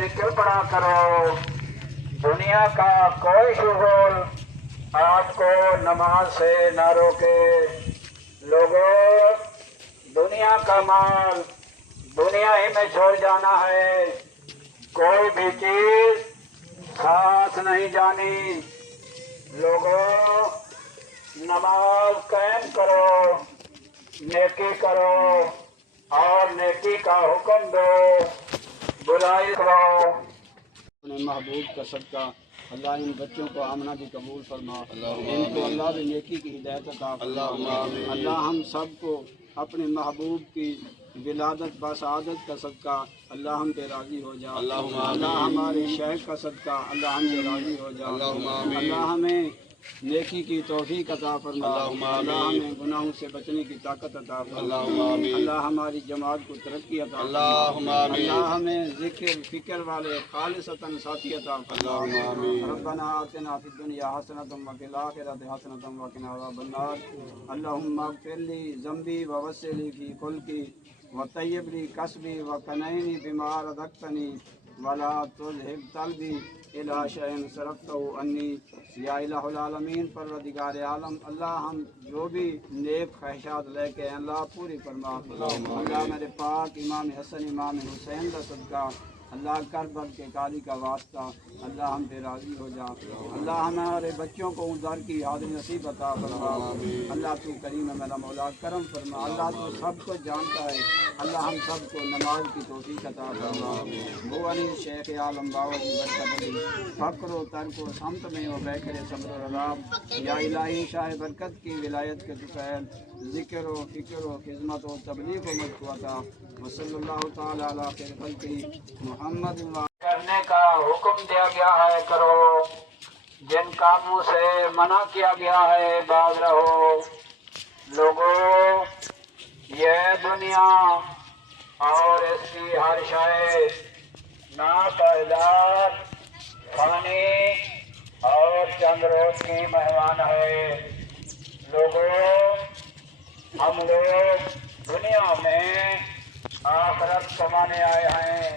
ذکر پڑھا کرو، دنیا کا کوئی شغل آپ کو نماز سے نہ روکے۔ لوگوں، دنیا کا مال دنیا ہی میں چھوڑ جانا ہے، کوئی بھی چیز ساتھ نہیں جانی۔ لوگوں، نماز قائم کرو، نیکی کرو اور نیکی کا حکم دو، برائی کرو۔ اپنے محبوب کا صدقہ اللہ ان بچوں کو آمنہ بھی قبول فرما، ان کو اللہ بھی نیکی کی ہدایت عطا فرما۔ اللہ ہم سب کو اپنے محبوب کی ولادت بسعادت کا صدقہ اللہ ہم پہ راضی ہو جا۔ اللہ ہمارے شیخ کا صدقہ اللہ ہم پہ راضی ہو جا۔ اللہ ہمیں نیکی کی توفیق عطا فرما، اللہ ہمیں گناہوں سے بچنے کی طاقت عطا فرما، اللہ ہماری جماعت کو ترقی عطا فرما، اللہ ہمیں ذکر فکر والے خالصتاً ساتھی عطا فرما۔ ربنا آتنا فی الدنیا حسنۃ وفی الآخرۃ حسنۃ وقنا عذاب النار۔ اللہم اغفر لی ذنبی ووسع لی فی خلقی وطیب لی کسبی وقنعنی بما رزقتنی ولا تذہب طلبی الی شیء صرفتہ عنی۔ یا الہ العالمین پروردگار عالم، اللہ ہم جو بھی نیک خواہشات لے کے اللہ پوری فرما۔ اللہ میرے پاک امام حسن امام حسین کا صدقہ اللہ کربل کے قاضی کا واسطہ اللہ ہم پہ راضی ہو جا۔ اللہ ہمارے بچوں کو در کی حاضری نصیب عطا فرما۔ اللہ تو کریم ہے میرا مولا، کرم فرما۔ اللہ تو سب کو جانتا ہے، اللہ ہم سب کو نماز کی توفیق عطا فرما۔ بھوانی شیخ عالم باوا کی برکت علی، فقر و ترک و سمت میں و بیکر صبر و رضا۔ یا الہی شاہ برکت کی ولایت کے طفیل، ذکر و فکر و خدمت و تبلیغ و مدح و عطا۔ وصلی اللہ تعالی علی خیر خلقہ محمد کرنے کا حکم دیا گیا ہے کرو، جن کاموں سے منع کیا گیا ہے باز رہو۔ لوگوں، یہ دنیا اور اس کی ہر شے ناپائیدار، فانی اور چند روز کی مہمان ہے۔ لوگوں، ہم لوگ دنیا میں آخرت کمانے آئے ہیں،